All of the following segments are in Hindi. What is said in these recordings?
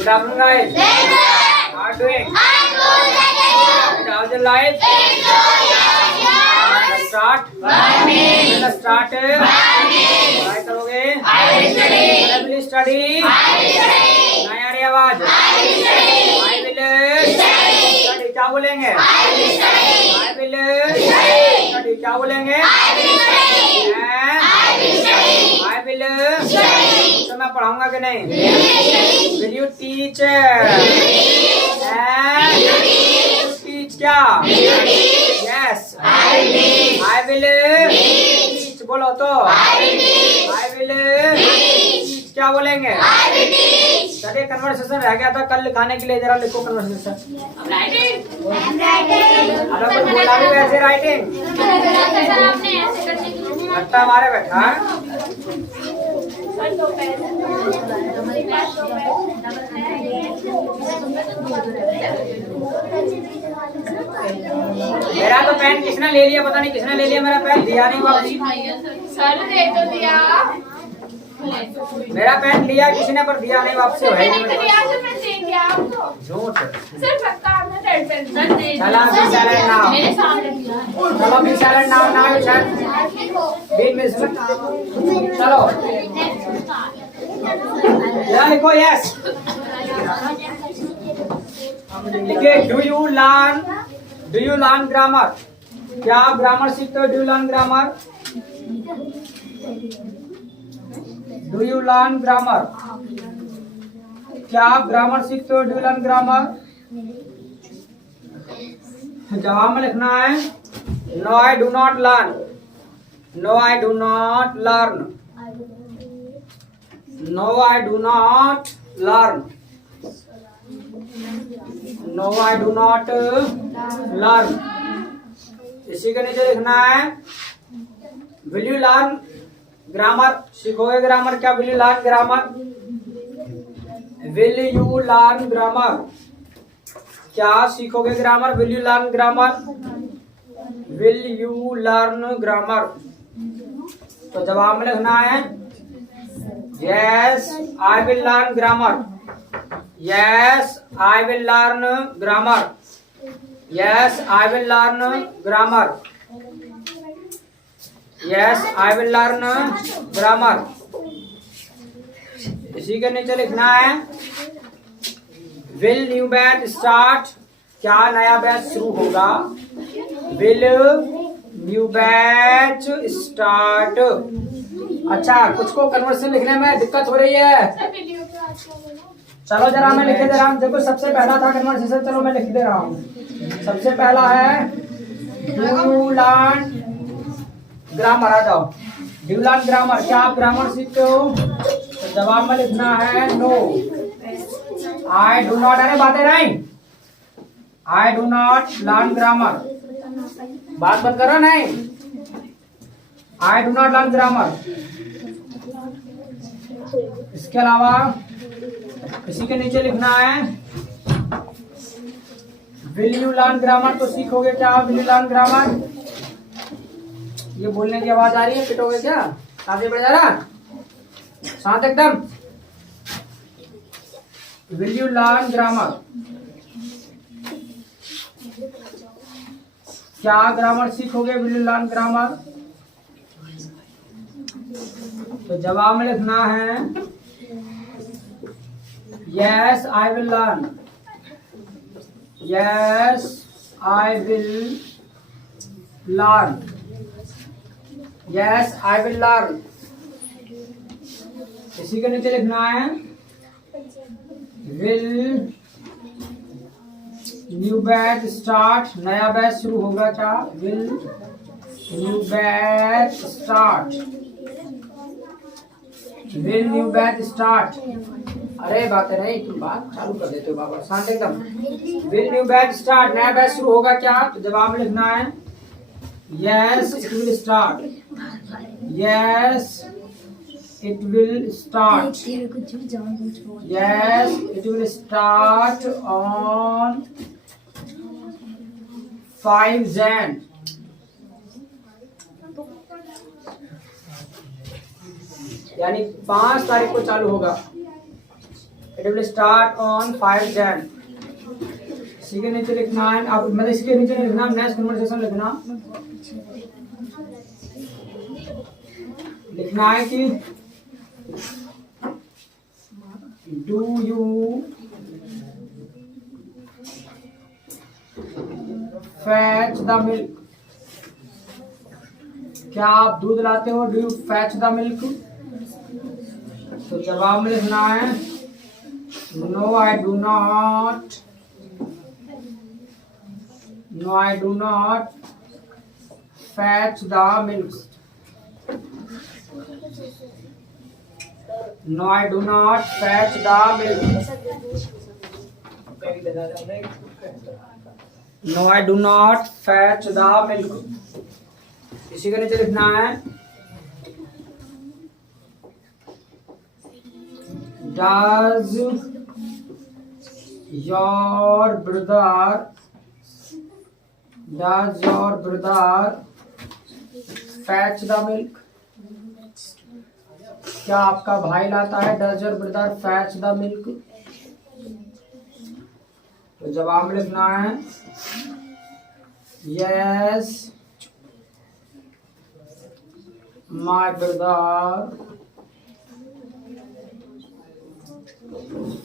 Good afternoon, guys. How are you doing? How's your life? Let's start. Let's start. क्या करोगे? I will study. नहीं आ रही आवाज? I will study. क्या बोलेंगे? I will study. क्या बोलेंगे? I will तो मैं पढ़ाऊंगा कि नहीं? Will you teach? Teach क्या? Yes. I will teach. बोलो तो. I will teach. क्या बोलेंगे? चलिए कन्वर्सेशन रह गया था कल लिखाने के लिए, जरा लिखो कन्वर्सेशन। अगर कोई बोला भी वैसे राइटिंग लगता हमारे बैठा है। मेरा तो पेन किसने ले लिया, पता नहीं किसने ले लिया मेरा पेन, दिया नहीं वापस। सर दे तो दिया। मेरा पेन लिया किसी ने पर दिया नहीं वापस। तो मैंने दिया तो मैं दे दिया आपको। झूठ। सर पक्का आपने रेड पेन सर दे दिया। चला भी साइलेंट नाउ। मेरे सामने दिया। चलो भी साइलेंट नाउ नाउ चल। बीच में चलो। या लिखो यस। लिखिए डू यू लर्न ग्रामर। क्या आप ग्रामर सीखते हो? Do you learn grammar? Do you learn grammar? क्या आप ग्रामर सीखते हो? Do you learn grammar? जवाब में लिखना है no I do not learn. No I do not learn. No I do not learn. No I do not learn. इसी के नीचे लिखना है विल यू लर्न ग्रामर। सीखोगे ग्रामर क्या? Will you learn grammar? Will you learn grammar? क्या सीखोगे grammar? Will you learn grammar? Will you learn grammar? तो जवाब में लिखना है yes I will learn grammar. Yes I will learn grammar. Yes I will learn grammar. Yes I will learn grammar. इसी के नीचे लिखना है विल न्यू बैच स्टार्ट। क्या नया बैच शुरू होगा? Will new batch start. अच्छा, कुछ को कन्वर्सेशन लिखने में दिक्कत हो रही है। चलो जरा मैं लिख दे रहा हूँ। देखो सबसे पहला था कन्वर्सेशन, चलो मैं लिख दे रहा हूँ। सबसे पहला है डू यू लर्न ग्रामर। आ जाओ। Do you learn grammar? क्या आप ग्रामर सीखते हो? तो जवाब में लिखना है नो आई डू नॉट। अरे बातें नहीं। आई डू नॉट लर्न ग्रामर। बात मत करो नहीं। आई डू नॉट लर्न ग्रामर। इसके अलावा इसी के नीचे लिखना है विल यू लर्न ग्रामर। तो सीखोगे क्या? Will you learn grammar? ये बोलने की आवाज आ रही है, पिटोगे क्या? आगे बढ़ जा रहा, शांत एकदम। Will you learn grammar? क्या ग्रामर सीखोगे? Will you learn grammar? तो जवाब में लिखना है yes I will learn. Yes I will learn. Yes I will learn. इसी के नीचे लिखना है विल न्यू बैच स्टार्ट। नया बैच शुरू होगा क्या? Will new batch start. Will new batch start. अरे बात नहीं, तुम बात चालू कर देते हो बाबा, शांत एकदम। Will new batch start. नया बैच शुरू होगा क्या? तो जवाब में लिखना है yes it will start. Yes it will start. Yes, it will start on 5 Jan. यानी 5 तारीख को चालू होगा। It will start on 5 Jan। इसी के नीचे लिखना है, आप मतलब इसके नीचे लिखना, नेक्स्ट कन्वर्सेशन लिखना है कि do you fetch the milk, क्या आप दूध लाते हो? Do you fetch the milk? तो जवाब में लिखना है no I do not, no I do not fetch the milk, no I do not fetch the milk, no I do not fetch the milk. इसी के नीचे लिखना है does your brother, does your brother fetch the milk, क्या आपका भाई लाता है? Does your brother fetch the milk? तो जवाब में लिखना है yes my brother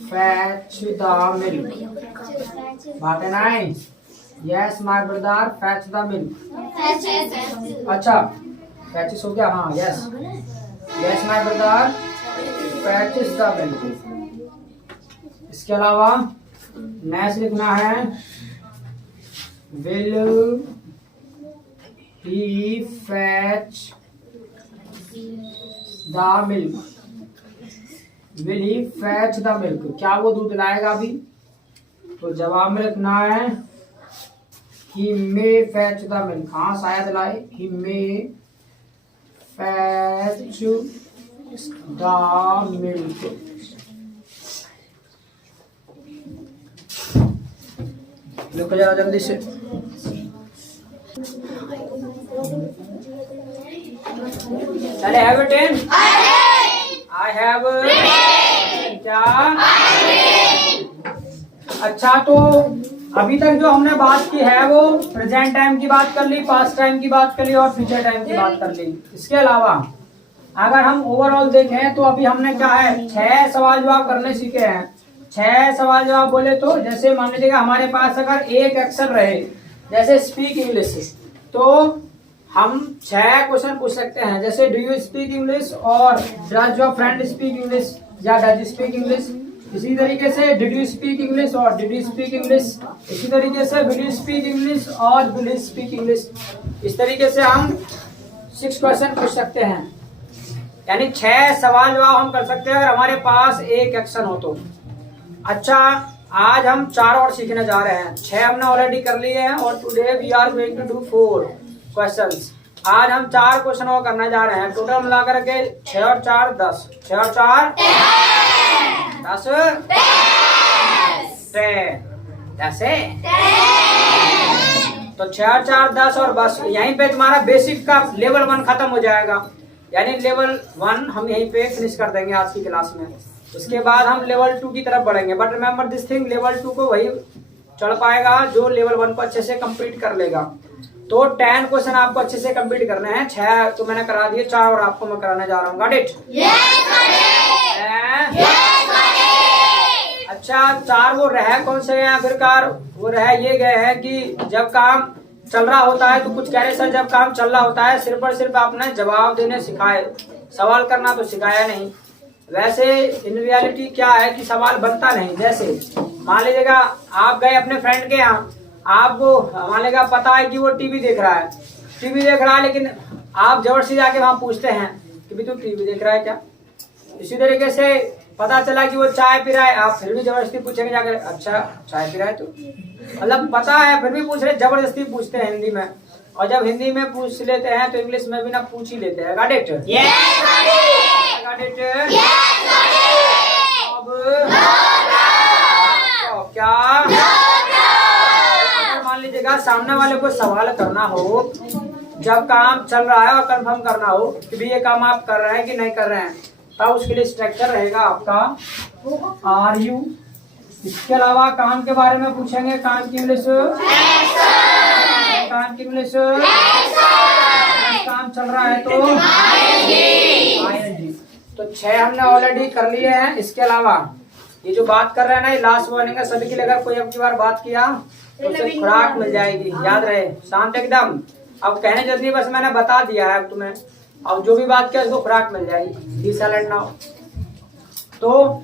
fetch the milk. बात है नहीं? Yes my brother fetch the milk. अच्छा फैचिस हो गया, हाँ yes, yes my brother fetches the milk. इसके अलावा नेक्स्ट लिखना है will he fetch the milk, will he fetch the milk, क्या वो दूध लाएगा अभी? तो जवाब में लिखना है ही मे फैच द मिल्क, हाँ शायद लाए, ही मे फैच द मिल्क। लिखो जरा जल्दी से। चले have it in, I have क्या? अच्छा तो अभी तक जो हमने बात की है वो प्रेजेंट टाइम की बात कर ली, पास्ट टाइम की बात कर ली और फ्यूचर टाइम की बात कर ली। इसके अलावा अगर हम ओवरऑल देखें तो अभी हमने क्या है 6 सवाल जवाब करने सीखे हैं। 6 सवाल जवाब बोले तो जैसे मान लीजिएगा हमारे पास अगर एक एक्शन रहे जैसे स्पीक इंग्लिश, तो हम 6 क्वेश्चन पूछ सकते हैं, जैसे डू यू स्पीक इंग्लिश और does your friend speak English या डज यू स्पीक इंग्लिश। इसी तरीके से डिड यू स्पीक इंग्लिश और डिड यू स्पीक इंग्लिश। इसी तरीके से विल यू स्पीक इंग्लिश और विल यू स्पीक इंग्लिश। इस तरीके से हम 6 क्वेश्चन पूछ सकते हैं, यानी 6 सवाल जवाब हम कर सकते हैं अगर हमारे पास एक एक्शन हो तो। अच्छा आज हम 4 और सीखने जा रहे हैं, 6 हमने ऑलरेडी कर लिए हैं और today we are going to do 4 questions. आज हम 4 क्वेश्चन और करना जा रहे हैं, टोटल मिला करके 6 और 4 10, 6 और 4 10 तो 6 और 4 10 और बस यहीं पे तुम्हारा बेसिक का लेवल 1 खत्म हो जाएगा, यानी लेवल 1 हम यहीं पे फिनिश कर देंगे आज की क्लास में। उसके बाद हम लेवल 2 की तरफ बढ़ेंगे, but remember this thing, level 2 को वही चढ़ पाएगा जो लेवल 1 को अच्छे से कंप्लीट कर लेगा। तो 10 क्वेश्चन आपको अच्छे से कंप्लीट करने हैं, 6 तो मैंने करा दिए, 4 और आपको मैं कराने जा रहा हूँ। Got it? अच्छा 4 वो रह कौन से हैं आखिरकार? वो रह ये गए हैं कि जब काम चल रहा होता है तो कुछ कह रहे सर, जब काम चल रहा होता है सिर्फ और सिर्फ आपने जवाब देने सिखाए, सवाल करना तो सिखाया नहीं। वैसे इन रियलिटी क्या है कि सवाल बनता नहीं। जैसे मान लीजिएगा आप गए अपने फ्रेंड के यहाँ, आपको मान लीजिएगा पता है कि वो टीवी देख रहा है, लेकिन आप जबरदस्ती जाके वहाँ पूछते हैं कि भी तू टीवी देख रहा है क्या? इसी तरीके से पता चला कि वो चाय पी रहा है, आप फिर भी जबरदस्ती पूछेंगे जाकर, अच्छा चाय पी रहा है तू? मतलब पता है फिर भी पूछ रहे, जबरदस्ती पूछते हैं हिंदी में, और जब हिंदी में पूछ लेते हैं तो इंग्लिश में भी ना पूछ ही लेते हैं। Got it? Got it? अब क्या मान लीजिएगा सामने वाले को सवाल करना हो, जब काम चल रहा है और कंफर्म करना हो कि भी ये काम आप कर रहे हैं कि नहीं कर रहे हैं, तब उसके लिए स्ट्रक्चर रहेगा आपका आर यू। इसके अलावा काम के बारे में पूछेंगे, काम की इंग्लिश, काम की इंग्लिश, काम चल रहा है तो आईएनजी। तो 6 हमने ऑलरेडी कर लिए हैं। इसके अलावा ये जो बात कर रहे हैं ना, ये लास्ट वार्निंग है सभी के लिए। अगर कोई अब की बार बात किया तो उसे खुराक मिल जाएगी, याद रहे, शांत एकदम। अब कहने जल्दी, बस मैंने बता दिया है अब तुम्हें। अब जो भी बात किया उसको खुराक मिल जाएगी। Be silent now. तो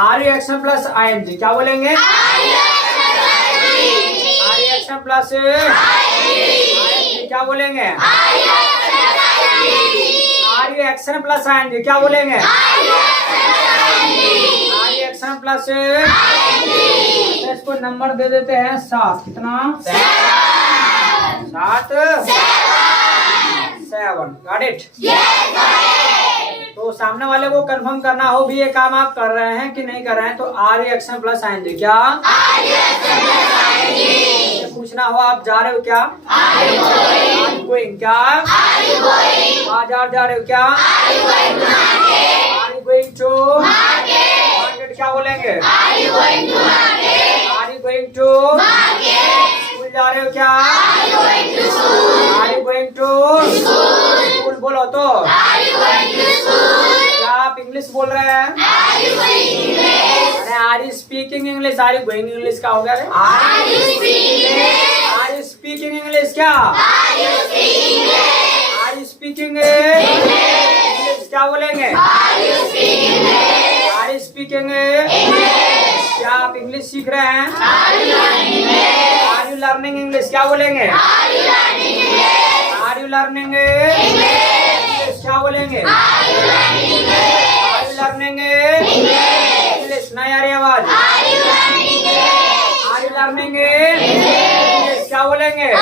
are you action plus ING क्या बोलेंगे? Are you action plus ING क्या बोलेंगे? Are you action plus ING क्या बोलेंगे? Are you action plus. इसको नंबर दे देते हैं 7। कितना? 7 7। Got it? तो सामने वाले को कंफर्म करना हो भी ये काम आप कर रहे हैं कि नहीं कर रहे हैं, तो are you action plus ING क्या? पूछना हो आप जा रहे हो क्या? गोइंग क्या? आज जा रहे हो क्या? गोइंग टू मार्केट क्या बोलेंगे? Are you going to school जा रहे हो क्या? Are you going to school बोलो तो। क्या आप इंग्लिश बोल रहे हैं? अरे are you speaking English, are you going English का हो गया? आर यू स्पीकिंग इंग्लिश क्या? आर यू स्पीकिंग इंग्लिश क्या बोलेंगे? आर यू स्पीकिंग क्या आप इंग्लिश सीख रहे हैं? आर यू लर्निंग इंग्लिश क्या बोलेंगे? आर यू लर्निंग इंग्लिश क्या बोलेंगे? Are you learning English. नहीं आ रही आवाज? आर यू लर्निंग इंग्लिश क्या बोलेंगे?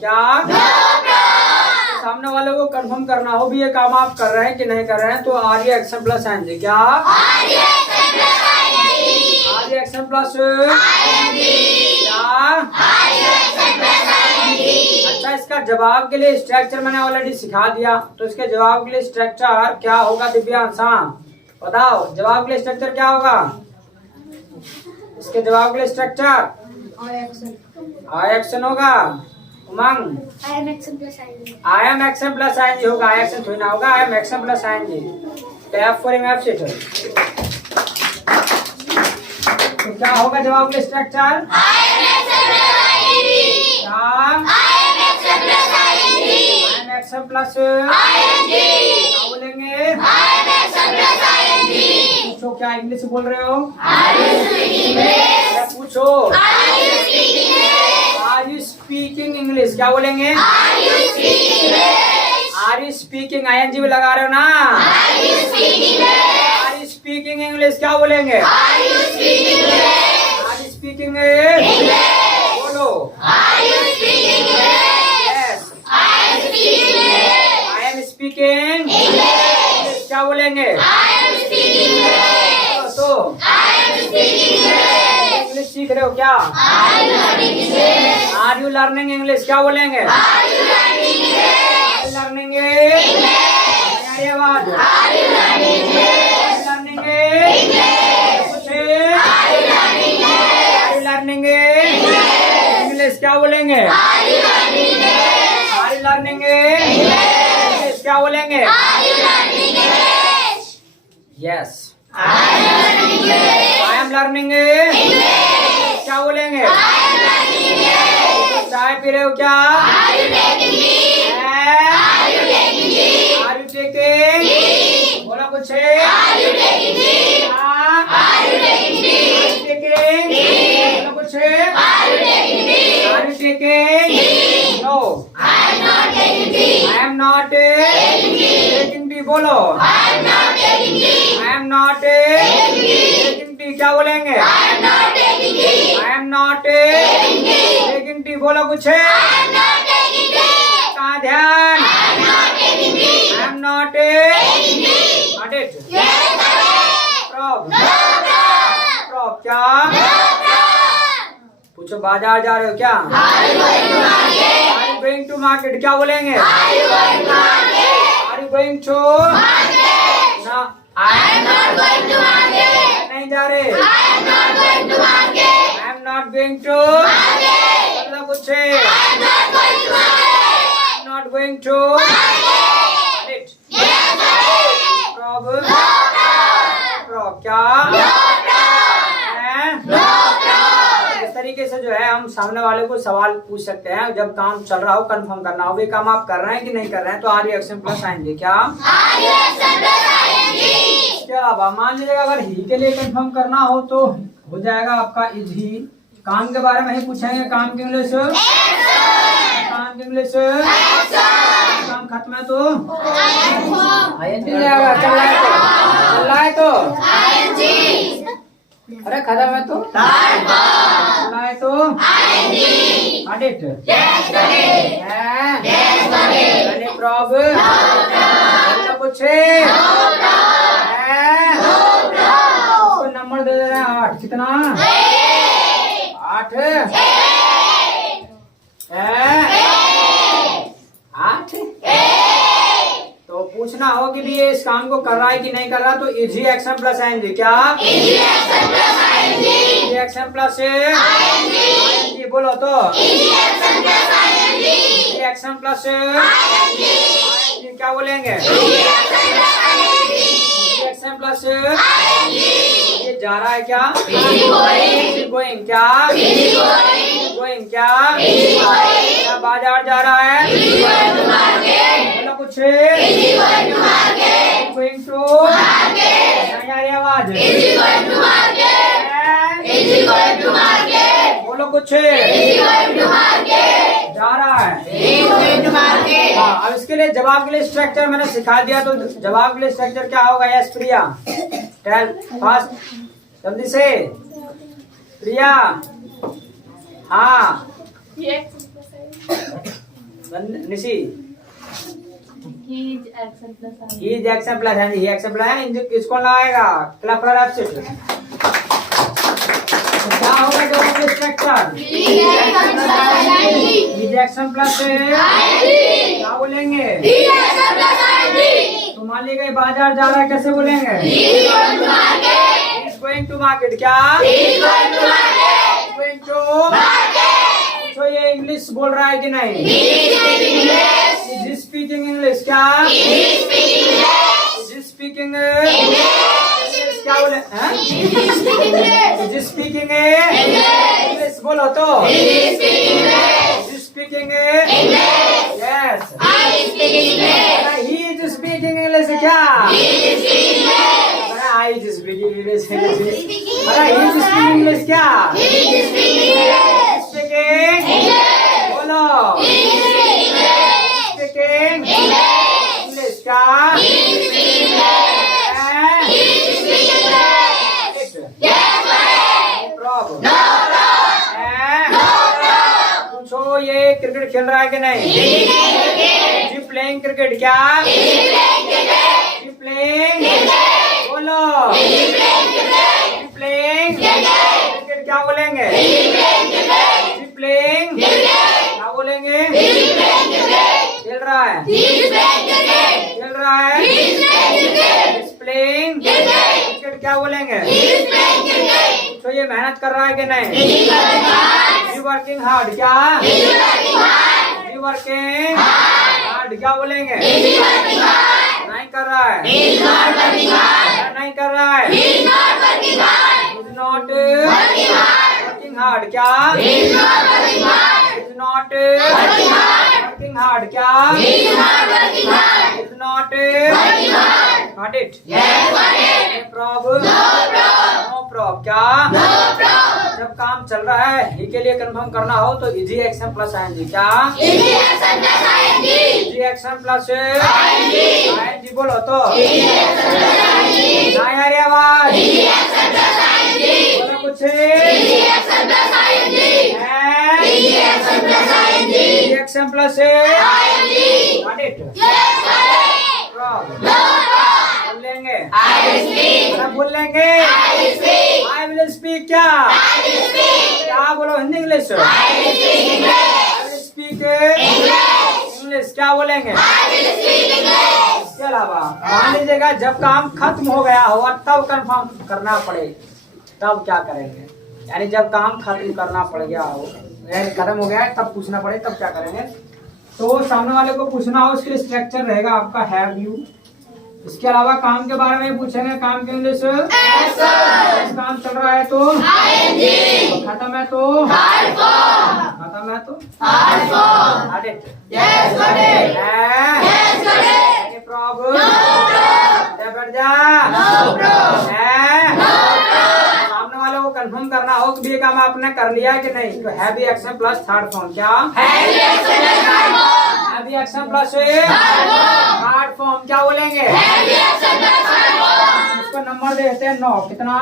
क्या? सामने वाले को कंफर्म करना हो भी ये काम आप कर रहे हैं कि नहीं कर रहे हैं, तो are you action plus ING क्या? आर यू एक्शन प्लस अच्छा, इसका जवाब के लिए स्ट्रक्चर मैंने ऑलरेडी सिखा दिया। तो इसके जवाब के लिए स्ट्रक्चर क्या होगा दिव्यांश? बताओ जवाब के लिए स्ट्रक्चर क्या होगा? इसके जवाब के लिए स्ट्रक्चर आई एक्शन होगा। Umang I am action plus ING होगा। आई एक्शन थोड़ी ना होगा, I am action plus ING. Tap for M F तो क्या होगा जवाब के structure? I am action plus ING क्या बोलेंगे? पूछो क्या इंग्लिश बोल रहे हो? पूछो आर यू स्पीकिंग इंग्लिश क्या बोलेंगे? आर यू स्पीकिंग आईएनजी भी लगा रहे हो ना? आर यू स्पीकिंग इंग्लिश क्या बोलेंगे? आर यू स्पीकिंग बोलो। Yes I am speaking English क्या बोलेंगे? तो इंग्लिश सीख रहे हो क्या? आर यू लर्निंग इंग्लिश क्या बोलेंगे? लर्निंग आवाज लर्निंग लर्निंग इंग्लिश क्या बोलेंगे? आर यू लर्निंग इंग्लिश क्या बोलेंगे? यस आई एम लर्निंग क्या बोलेंगे? चाय पी रहे हो क्या? आर यू टेकिंग बोला कुछ है? बोला कुछ है? Are you taking? No I am not taking tea बोलो। I am not taking tea क्या बोलेंगे? I am not taking tea बोलो कुछ है? कहाँ ध्यान? आई एम नॉट प्रॉप क्या? पूछो बाजार जा रहे हो क्या? गोइंग टू मार्केट क्या बोलेंगे? आर यू गोइंग टू ना, I am not going to market, नहीं जा रहे, I am not going to market, I am not going to market, मतलब कुछ है, I am not going to market, I am not going to market, yes problem, no problem, क्या नो प्रॉब्लम। इस तरीके से जो है हम सामने वाले को सवाल पूछ सकते हैं जब काम चल रहा हो, कंफर्म करना हो, वे काम आप कर रहे हैं कि नहीं कर रहे हैं, तो आर यू एक्शन प्लस आएंगे, क्या आर यू एक्शन प्लस आएंगे। इसके अलावा मान लीजिएगा अगर ही के लिए कंफर्म करना हो तो हो जाएगा आपका इज ही। काम के बारे में ही पूछेंगे, काम की इंग्लिश, काम की इंग्लिश, काम खत्म है तो आईएनजी जाएगा, चल रहा है तो आईएनजी, अरे खत्म है तो चल रहा है तो आईएनजी, ऑडिट है प्रॉब्लम, कुछ नंबर दे दे रहे हैं 8, कितना 8 8, तो पूछना हो कि भी ये इस काम को कर रहा है कि नहीं कर रहा, तो इजी एक्शन प्लस आएंगे, क्या इजी एक्शन प्लस आएंगे, बोलो तो इजी एक्शन प्लस क्या बोलेंगे, इजी एक्शन प्लस ये जा रहा है क्या, इजी गोइंग, क्या गोइंग, क्या बाजार जा रहा है, बोलो कुछ गोइंग टू, नहीं आ रही आवाज, बोलो कुछ जा रहा है। हाँ, अब इसके लिए जवाब के लिए स्ट्रक्चर मैंने सिखा दिया, तो जवाब के लिए स्ट्रक्चर क्या होगा? यस प्रिया, टेल फास्ट, जल्दी से प्रिया। हाँ निशी, He's action plus ही एक्शन प्लस है, ही एक्शन प्लस है, इसको लगाएगा क्लफर एब्सेंट, क्या होगा दोनों के स्ट्रक्चर? एक्शन प्लस क्या बोलेंगे? तो मान लीजिए बाजार जा रहा है, कैसे बोलेंगे? गोइंग टू मार्केट, क्या गोइंग टू मार्केट। तो ये इंग्लिश बोल रहा है कि नहीं? इज स्पीकिंग इंग्लिश, क्या इज स्पीकिंग क्या बोले? इज स्पीकिंग इंग्लिश, बोलो तो speaking yes, he is speaking English, क्या आई इज स्पीकिंग इंग्लिश, अरे ही इज स्पीकिंग इंग्लिश, क्या स्पीकिंग, बोलो स्पीकिंग इंग्लिश, क्या पूछो ये क्रिकेट खेल रहा है कि नहीं? जी प्लेइंग क्रिकेट, क्या जी प्लेइंग, बोलो जी प्लेइंग क्रिकेट, क्या बोलेंगे? जी प्लेइंग क्या बोलेंगे? खेल रहा है, खेल रहा है, प्लेइंग क्रिकेट, क्या बोलेंगे? तो ये मेहनत कर रहा है कि नहीं? यू वर्किंग हार्ड, क्या यू वर्किंग हार्ड, क्या बोलेंगे? नहीं कर रहा है, नहीं कर रहा है, इज नॉट वर्किंग हार्ड, क्या इज नॉट वर्किंग हार्ड, क्या is not got it, problem, no problem, क्या जब काम चल रहा है ही के लिए कंफर्म करना हो तो इजी एक्शन प्लस आएंगे, क्या इजी एक्शन प्लस आएंगे, बोलो तो नहीं आ रही आवाज, बोलो कुछ एक्शन प्लस बोलेंगे, बोल लेंगे आई विल स्पीक, क्या क्या बोलो Hindi English, I will speak के इंग्लिश क्या बोलेंगे? इसके अलावा मान लीजिएगा जब काम खत्म हो गया हो और तब कंफर्म करना पड़े, तब क्या करेंगे? यानी जब काम खत्म करना पड़ गया हो, यानी खत्म हो गया है तब पूछना पड़े, तब क्या करेंगे? तो सामने वाले को पूछना हो, उसके स्ट्रक्चर रहेगा आपका हैव यू। इसके अलावा काम के बारे में पूछेंगे, काम के इंग्लिश काम चल रहा है तो खत्म है तो खत्म है तो सामने वालों को कंफर्म करना हो कि ये काम आपने कर लिया कि नहीं, तो have be action plus third form क्या? Have be action plus third form क्या बोलेंगे? इसको नंबर देते हैं 9। कितना?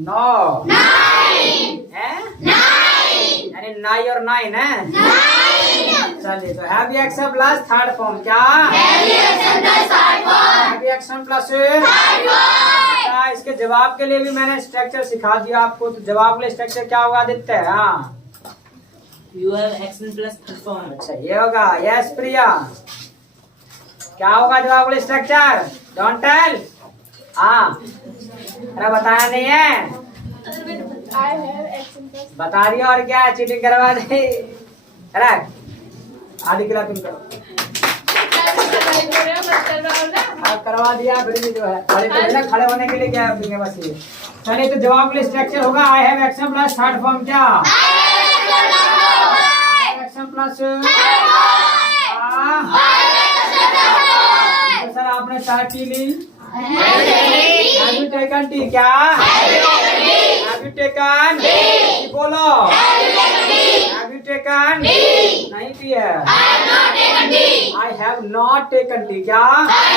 9 है, यानी 9 और 9 है। चलिए, तो have be action plus third form क्या? Have be action plus. इसके जवाब के लिए भी मैंने स्ट्रक्चर सिखा दिया आपको, तो जवाब के लिए स्ट्रक्चर क्या होगा आदित्य? हाँ, You have action plus perform. अच्छा ये होगा। यस प्रिया, क्या होगा जवाब के लिए स्ट्रक्चर? Don't tell. हाँ, अरे बताया नहीं है, I have action plus. बता दिया और क्या चीटिंग करवा दे। अरे आधी किला तुम करो, करवा दिया फिर भी जो है खड़े तो ना, खड़े होने के लिए क्या है बस ये। चलिए, तो जवाब के लिए स्ट्रक्चर होगा I have action plus third form क्या? Action plus. सर आपने चाय पी ली? हैव यू टेकन टी क्या? हैव यू टेकन टी बोलो। Have you taken? नहीं पी है। I have not taken tea क्या? I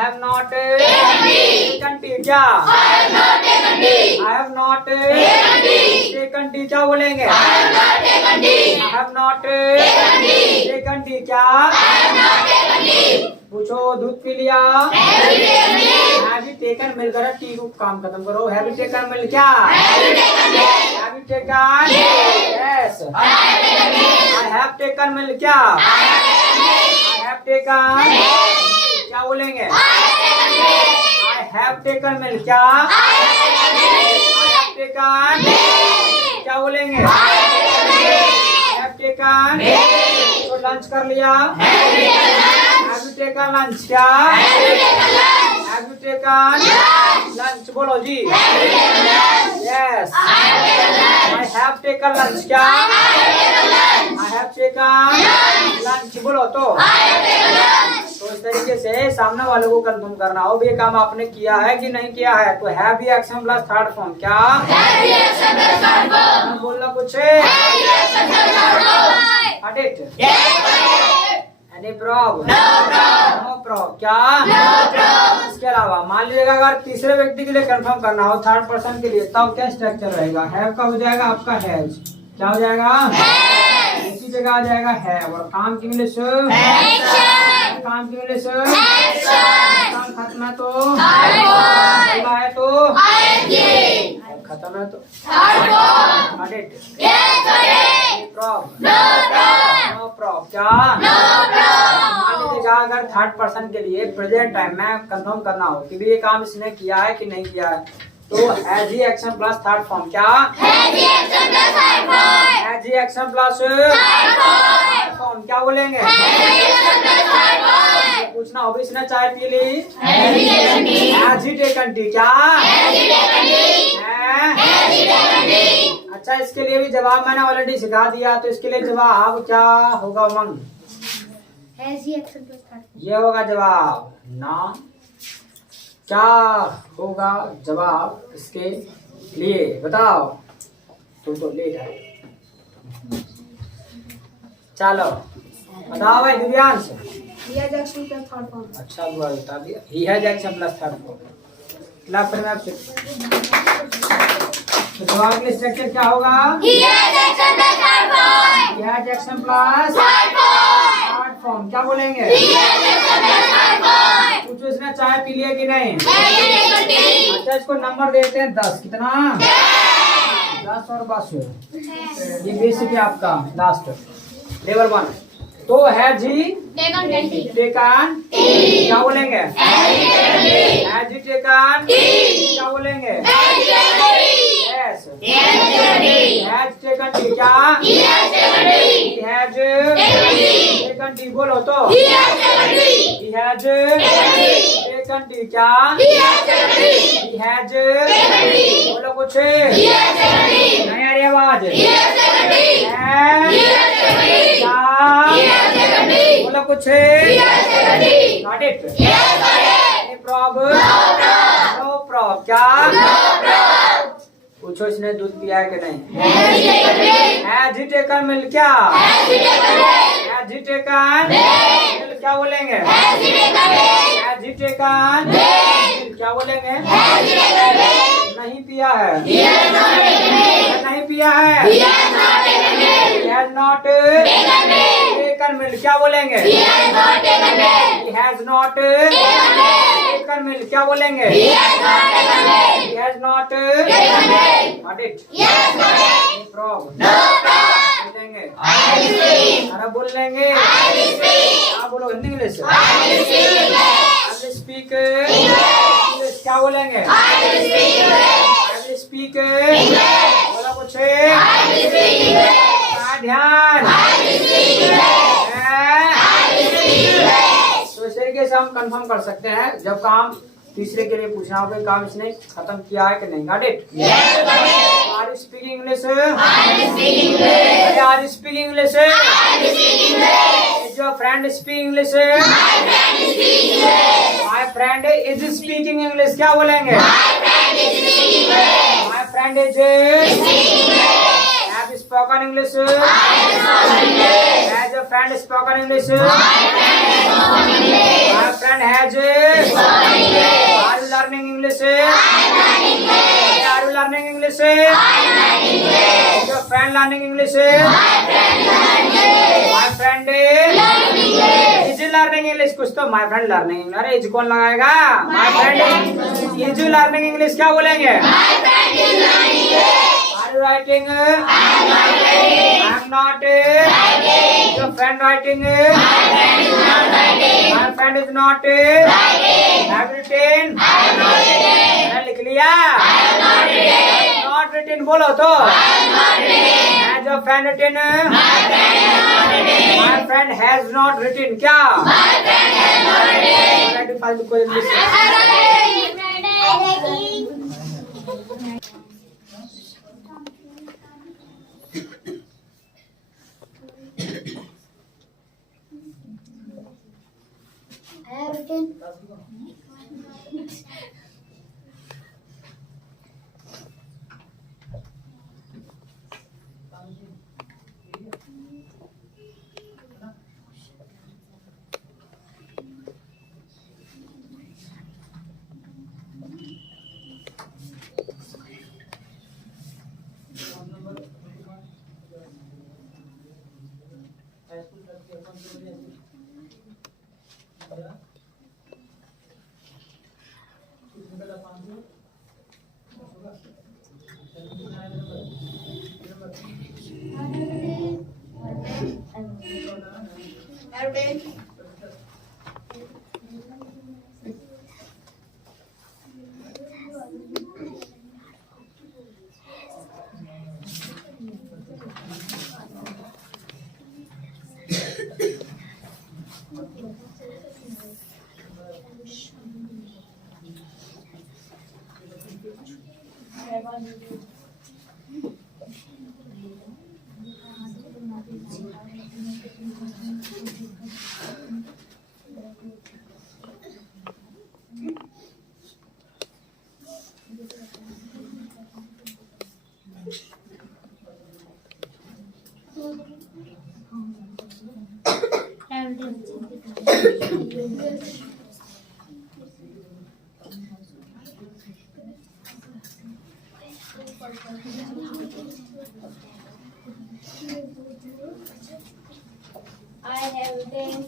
have not taken tea क्या? I have not taken tea क्या बोलेंगे? I have not taken tea क्या? पूछो दूध पी लिया? हैव यू टेकन मिल कर टी को काम खत्म करो। हैव यू टेकन मिल क्या? Have you taken? Yes. I have taken milk क्या? आई हैव टेकन क्या बोलेंगे? आई हैव टेकन मिल क्या? आई हैव टेकन क्या बोलेंगे? I have taken. तो लंच कर लिया? हैव यू टेकन लंच क्या? हैव यू टेकन लंच बोलो जी। Yes. I have taken lunch क्या? आई हैव टेकन लंच बोलो तो इस तरीके से सामने वालों को कंफर्म करना हो ये काम आपने किया है कि नहीं किया है। तो have be action plus third form क्या? बोलना कुछ एनी प्रॉब्लम? नो प्रॉब्लम क्या? इसके अलावा मान लीजिएगा अगर तीसरे व्यक्ति के लिए कंफर्म करना हो, थर्ड पर्सन के लिए, तब क्या स्ट्रक्चर रहेगा? हैव का हो जाएगा आपका हैज, क्या हो जाएगा? इसी जगह आ जाएगा हैव, और काम की इंग्लिश काम की इंग्लिश काम खत्म है तो है तो खत्म है तो नो प्रॉब्लम क्या? मान लीजिएगा अगर थर्ड पर्सन के लिए प्रेजेंट टाइम में कंफर्म करना हो कि भी ये काम इसने किया है कि नहीं किया है, तो has he action plus third form क्या? Has he action plus third form क्या बोलेंगे? पूछना हो भी इसने चाय पी ली? हैज ही टेकन टी क्या? अच्छा, इसके लिए भी जवाब मैंने ऑलरेडी सिखा दिया, तो इसके लिए जवाब क्या होगा उमंग? ये होगा जवाब ना। क्या होगा जवाब इसके लिए बताओ? तुम तो लेट है। चलो बताओ भाई दिव्यांश। अच्छा हुआ बता दिया। He has action plus third form. Class में आपसे तो जवाब के स्ट्रक्चर क्या होगा? He has action plus third form क्या बोलेंगे? पूछो इसने चाय पी लिया कि नहीं? अच्छा, इसको नंबर देते हैं 10। कितना? 10 और 12 ये बेसिक है आपका लास्ट लेवल 1। तो हैज ही Taken 20. टेकन क्या बोलेंगे? हैज ही टेकन क्या बोलेंगे? यस हैज टेकन टी क्या? हैज टेकन टी बोलो तो हैज टेकन टी क्या? हैज बोलो कुछ नहीं आ रही आवाज क्या बोलो कुछ not it prob no prob क्या पूछो इसने दूध पिया है कि नहीं? हैज ही टेकन मिल्क क्या? हैज ही टेकन मिल्क क्या बोलेंगे? हैज ही टेकन मिल्क क्या बोलेंगे? नहीं पिया है नहीं पिया है हैज नॉट टेकन मिल्क क्या बोलेंगे? हैज नॉट टेकन मिल्क क्या बोलेंगे? Has not not it prob बोलेंगे अरे बोल लेंगे हाँ बोलो हिंदी इंग्लिश स्पीक इंग्लिश क्या बोलेंगे? स्पीक बोला कुछ ध्यान तो इस तरीके से हम कंफर्म कर सकते हैं जब काम तीसरे के लिए पूछना हो कि काम इसने खत्म किया है कि नहीं। Got it? Are you speaking English? Are you speaking English? Is your friend speaking English? My friend is speaking English क्या बोलेंगे? My friend is have spoken English? Has your friend spoken English? My friend has Are you learning English? Are you learning English? Is your friend learning English? My friend is learning English कुछ तो my friend learning English अरे इज कौन लगाएगा? My friend is learning English क्या बोलेंगे? Are you writing? I'm not. Is your friend writing? My friend is not. Have you written? मैंने लिख लिया not written बोलो तो has your friend written? My friend has not written क्या? फालतू कोई I have written.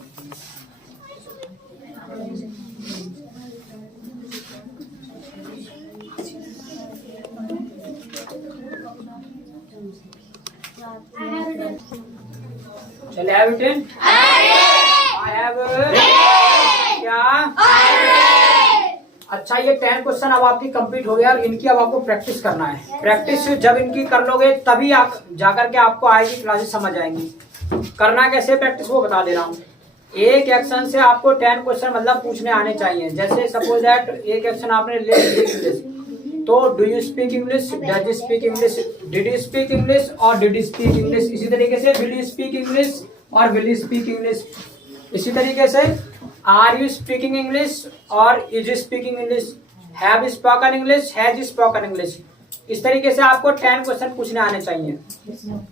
Have eaten, I have क्या। अच्छा, ये 10 क्वेश्चन अब आपकी कंप्लीट हो गया और इनकी अब आपको प्रैक्टिस करना है। प्रैक्टिस जब इनकी कर लोगे तभी आप जाकर के आपको आएगी क्लासेस समझ आएंगी। करना कैसे प्रैक्टिस वो बता दे रहा हूँ। एक एक्शन से आपको 10 क्वेश्चन मतलब पूछने आने चाहिए। जैसे सपोज दैट एक एक्शन आपने ले इंग्लिश, तो do you speak English, does you speak English, did you speak English और डिड यू स्पीक इंग्लिश। इसी तरीके से विल यू स्पीक इंग्लिश और विल यू स्पीक इंग्लिश। इसी तरीके से आर यू स्पीकिंग इंग्लिश और is you speaking English, have you spoken English, has you spoken English. इस तरीके से आपको 10 क्वेश्चन पूछने आने चाहिए।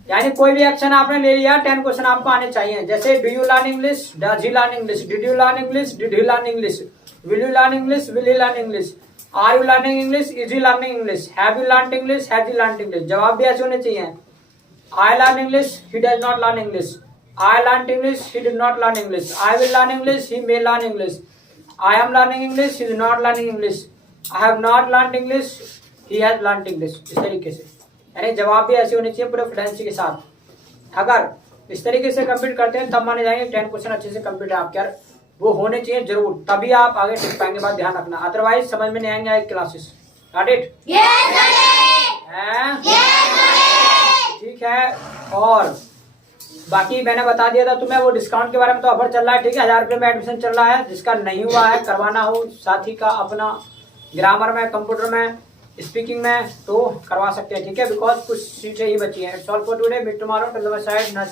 यानी कोई भी एक्शन आपने ले लिया 10 क्वेश्चन आपको आने चाहिए। जैसे do you learn English, does he learn English, did you learn English, did he learn English, will you learn English, will he learn English, are you learning English, is you learning English, have you learn English, has you learn English. जवाब भी ऐसे होने चाहिए। I learn English, he does not learn English, I learn English, he did not learn English, I will learn English, he may learn English, I am learning English, he is not learning English, I have not learn English, he has learn English. इस तरीके से यानी जवाब भी ऐसे होने चाहिए पूरे फ्लुएंसी के साथ। अगर इस तरीके से कंप्लीट करते हैं तब माने जाएंगे 10 क्वेश्चन अच्छे से कंप्लीट है आपके। यार वो होने चाहिए जरूर, तभी आप आगे टिक पाएंगे। बात ध्यान रखना, अदरवाइज समझ में नहीं आएंगे आगे क्लासेस। Got it? ठीक है। और बाकी मैंने बता दिया था तुम्हें वो डिस्काउंट के बारे में, तो ऑफर चल रहा है। ठीक है, 1000 रुपये में एडमिशन चल रहा है। जिसका नहीं हुआ है करवाना हो साथी का अपना ग्रामर में, कंप्यूटर में, स्पीकिंग में, तो करवा सकते हैं। ठीक है, बिकॉज कुछ सीटें ही बची हैं। Solve for today, meet tomorrow, till the side, not